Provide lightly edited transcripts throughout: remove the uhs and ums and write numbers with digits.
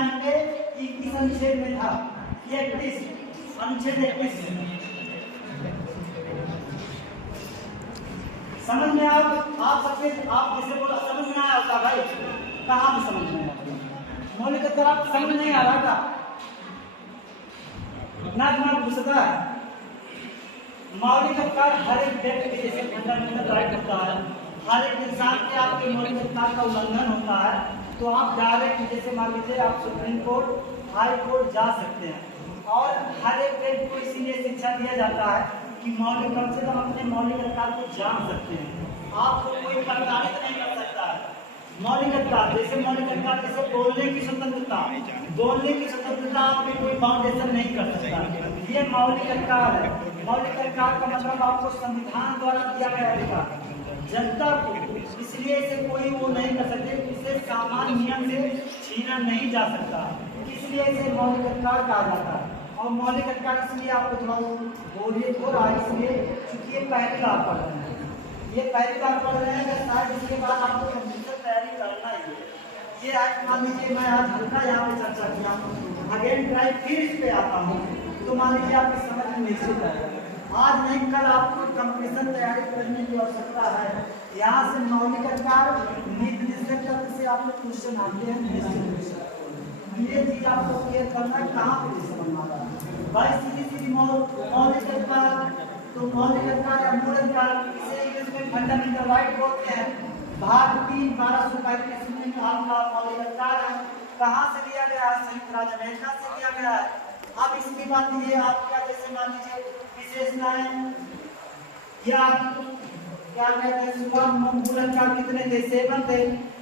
Time पे 21 अनुच्छेद में था, 31 अनुच्छेद 31 समझ में आप सबसे आप जैसे बोला समझ में आया होगा भाई, कहाँ भी समझ में आया? मौलिक अधिकार आपको समझ नहीं आ रहा था, ना दिमाग घुसता है। मौलिक अधिकार हर एक व्यक्ति के जैसे फंडामेंटल राइट होता है, हर एक इंसान के आपके मौलिक अधिकार का उल्लंघन होता है तो आप डायरेक्ट जैसे मान लीजिए आप सुप्रीम कोर्ट, हाई कोर्ट जा सकते हैं। और हर एक व्यक्ति को इसीलिए शिक्षा दिया जाता है कि मौलिक कम से कम अपने मौलिक अधिकार को जान सकते हैं। आपको कोई प्रताड़ित नहीं कर सकता है। मौलिक अधिकार जैसे बोलने की स्वतंत्रता, बोलने की स्वतंत्रता आपके कोई फाउंडेशन नहीं कर सकता, ये मौलिक अधिकार है। मौलिक अधिकार का मतलब आपको संविधान द्वारा दिया गया अधिकार, जनता को, इसलिए इसे कोई वो नहीं कर सकते, इसे सामान्य नियम से छीना नहीं जा सकता, इसलिए इसे मौलिक अधिकार कहा जाता है। और मौलिक अधिकार इसलिए आपको थोड़ा बोरियत हो रहा है, इसलिए क्योंकि ये पहली बार पढ़ रहे हैं, ये पहली बार पढ़ रहे हैं, शायद इसके बाद आपको कंप्यूटर तैयारी करना ही है। ये आज मान लीजिए मैं आज हल्का यहाँ पे चर्चा किया, अगेन ट्राई फिर इस पे आता हूँ तो मान लीजिए आपकी समझ में निश्चित है। आज नहीं कल आपको कंपटीशन तैयारी करने की आवश्यकता है। यहाँ से मौलिक अधिकार नीति निषेध तत्व से आपको क्वेश्चन आते हैं, ये चीज आपको क्लियर करना है। कहाँ पे समझ में आ रहा है भाई? सीधी मौलिक अधिकार, तो मौलिक अधिकार या मूल अधिकार इसे इंग्लिश में फंडामेंटल राइट बोलते हैं। भाग 3 1235 में आपका मौलिक अधिकार है, कहाँ से लिया गया है? संयुक्त राज्य अमेरिका से लिया गया है। अब इसके बाद ये आपका जैसे मान लीजिए विशेषणाएं या क्या कहते हैं, सुबह मूल अधिकार कितने थे? 7 थे,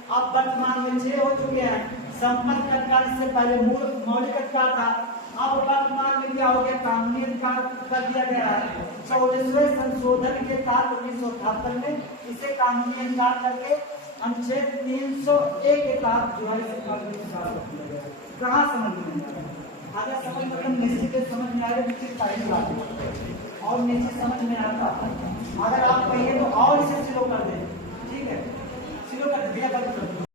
अब वर्तमान में 6 हो चुके हैं। संपत्ति अधिकार इससे पहले मौलिक अधिकार था, अब वर्तमान में क्या हो गया? कानूनी अधिकार कर दिया गया है। 44वें संशोधन के तहत 1978 में इसे कानूनी अधिकार करके अनुच्छेद 301 के तहत जो है इसे कानूनी अधिकार कर दिया गया। कहाँ समझ में? अगर समझ मतलब निश्चित समझ में आएगा, निश्चित पहली बात और निश्चित समझ में आता। अगर आप कहिए तो और इसे स्लो कर दें, ठीक है, स्लो कर दिया।